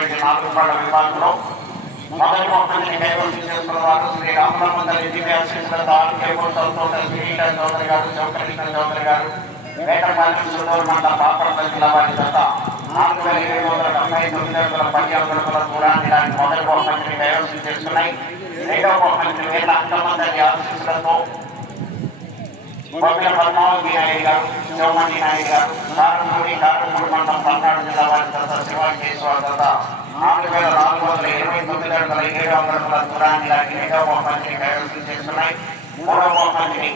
జరిగినటువంటి 4 పళ్ళ విభాగంలో మొదటి బహుమతిని కైవసం చేసుకున్న వారు శ్రీ రామలమందరి దివ్యాశీస్సులతో ఆరోగ్య తోట శ్రీకృష్ణ చౌదరి గారు, శివకృష్ణ చౌదరి గారు, వేటపాలెం సుదూర్ మండల బాపట్ల జిల్లా వారి జత 4779 అడుగుల 10 అడుగుల దూరాన్ని దాని మొదటి బహుమతిని కైవసం చేసుకున్నాయి. రెండవ బహుమతిని వేల అంకమందరి ఆశీస్సులతో బొమ్మిల పద్మావతి నాయుడు గారు, శివమణి నాయుడు గారు, కారంపూడి మండలం పల్నాడు జిల్లా వారి జత శివాకేశ్వర జత 4429 అడుగుల 7 అడుగుల దూరాన్ని దాని రెండవ బహుమతిని కైవసం చేసుకున్నాయి. మూడవ బహుమతిని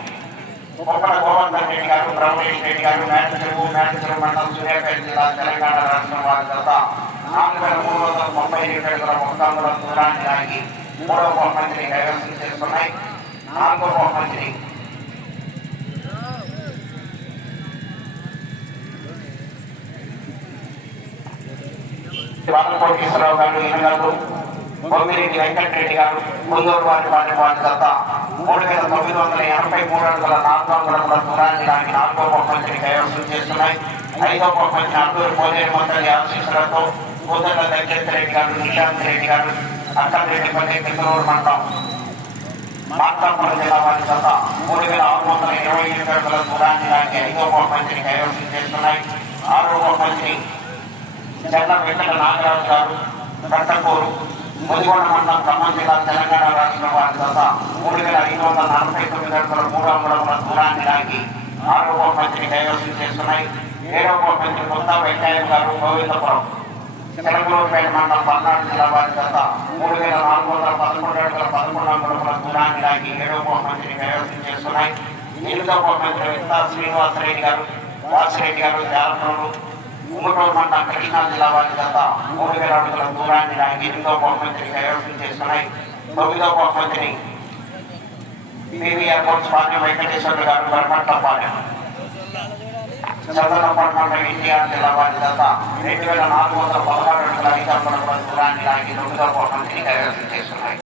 కొప్పల గోవర్ధన్ రెడ్డి గారు, బ్రహ్మేష్ రెడ్డి గారు, మేటచెరువు మండలం సూర్యాపేట జిల్లా తెలంగాణ రాష్ట్రం వారి జత 4337 అడుగుల 1 అంగుళల దూరాన్ని దానికి మూడవ బహుమతిని కైవసం చేసుకున్నాయి. నాలుగవ బహుమతిని కోటేశ్వరరావు గారు, ఈయనగారు బొమ్మిరెడ్డి వెంకటరెడ్డి గారు, ముందూరు వారి జత 3983 అడుగుల 4 అంగుళముల దూరాన్ని దానికి నాలుగో బహుమతిని కైవసం చేస్తున్నాయి. ఐదవ బహుమతిని అల్లూరు పోలేరు మండలి ఆశీస్సులతో కోదండ వెంకటరెడ్డి గారు, నిశాంత్ రెడ్డి గారు, అక్కరెడ్డిపల్లి పిల్లూరు మండలం మార్కాపురం జిల్లా వారి జత 3628 అడుగుల దూరాన్ని దానికి ఐదవ బహుమతిని కైవసం చేస్తున్నాయి. ఆరవ బహుమతిని చెల్ల వెంకట నాగరాజు గారు, కట్టకూరు ముదిగొండ మండలం ఖమ్మం జిల్లా తెలంగాణ రాష్ట్రం వారి జత 3549 అడుగుల 3 అంగుళముల దూరాన్ని దానికి ఆరవ బహుమతిని కైవసం చేస్తున్నాయి. ఏడవ బహుమతిని కొత్త వెంకయ్య గారు, గోవిందపురం తెలంగాణపేట మండలం పల్నాడు జిల్లా వారి జత 3411 అడుగుల 11 అంగుళముల దూరాన్ని దానికి ఏడవ బహుమతిని కైవసం చేస్తున్నాయి. ఎనిమిదవ బహుమతిని విత్తా శ్రీనివాసరెడ్డి గారు, వాసిరెడ్డి గారు, జాలపూరు ఉమ్మటూరు మండలం కృష్ణా జిల్లా వారి జత 3000 అడుగుల దూరాన్ని దానికి ఎనిమిదవ బహుమతిని కైవసం చేస్తున్నాయి. తొమ్మిదవ బహుమతిని పివిఆర్ స్వామి వెంకటేశ్వర గారు, గర్భట్టపాలెం చంద్రపట్నం ఎన్టీఆర్ జిల్లా వారి జత 2416 అడుగుల 5 అంగుళముల దూరాన్ని దానికి 9వ బహుమతిని కైవసం చేస్తున్నాయి.